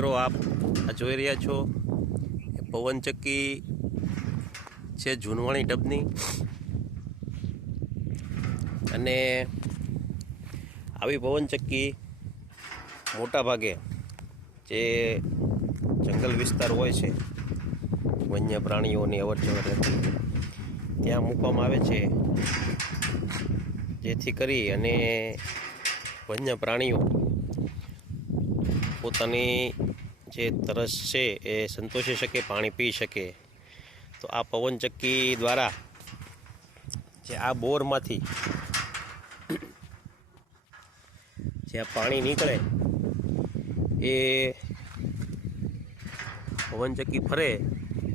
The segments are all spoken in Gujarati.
મિત્રો આપ જોઈ રહ્યા છો એ પવનચક્કી છે જૂનવાણી ડબની, અને આવી પવનચક્કી મોટા ભાગે જે જંગલ વિસ્તાર હોય છે, વન્ય પ્રાણીઓની અવરજવર રહેતી, ત્યાં મૂકવામાં આવે છે, જેથી કરી અને વન્ય પ્રાણીઓ પોતાની જે તરસ છે એ સંતોષી શકે, પાણી પી શકે. તો આ પવનચક્કી દ્વારા જે આ બોરમાંથી જે આ પાણી નીકળે એ પવનચક્કી ફરે,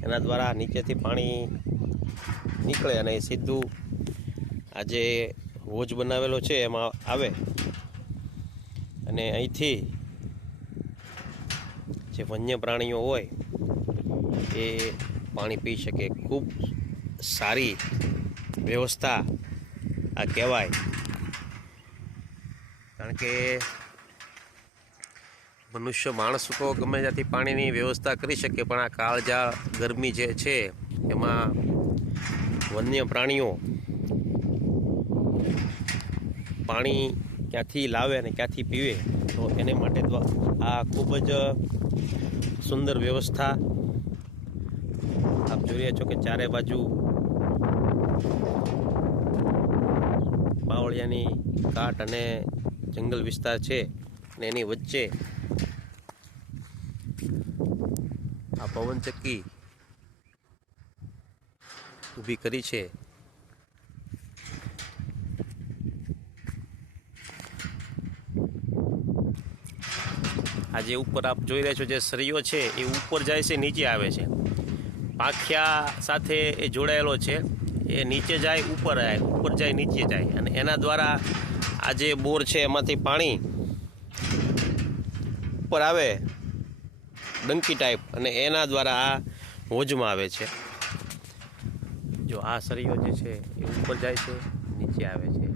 એના દ્વારા નીચેથી પાણી નીકળે અને સીધું આ જે હોજ બનાવેલો છે એમાં આવે, અને અહીંથી જે વન્ય પ્રાણીઓ હોય એ પાણી પી શકે. ખૂબ સારી વ્યવસ્થા આ કહેવાય, કારણ કે મનુષ્ય માણસ તો ગમે ત્યાંથી પાણીની વ્યવસ્થા કરી શકે, પણ આ કાળઝાળ ગરમી જે છે એમાં વન્ય પ્રાણીઓ પાણી ક્યાંથી લાવે અને ક્યાંથી પીવે, તો એને માટે તો આ ખૂબ જ સુંદર વ્યવસ્થા. આપ જોઈ રહ્યા છો કે ચારે બાજુ બાવળિયાની કાટ અને જંગલ વિસ્તાર છે, અને એની વચ્ચે આ પવનચક્કી ઊભી કરી છે. આ જે ઉપર આપ જોઈ રહ્યા છો જે સળિયો છે એ ઉપર જાય છે, નીચે આવે છે, પાંખિયા સાથે એ જોડાયેલો છે. એ નીચે જાય, ઉપર જાય, નીચે જાય, અને એના દ્વારા આ જે બોર છે એમાંથી પાણી ઉપર આવે ડંકી ટાઈપ, અને એના દ્વારા આ હોજમાં આવે છે. જો આ સળિયો જે છે એ ઉપર જાય છે, નીચે આવે છે.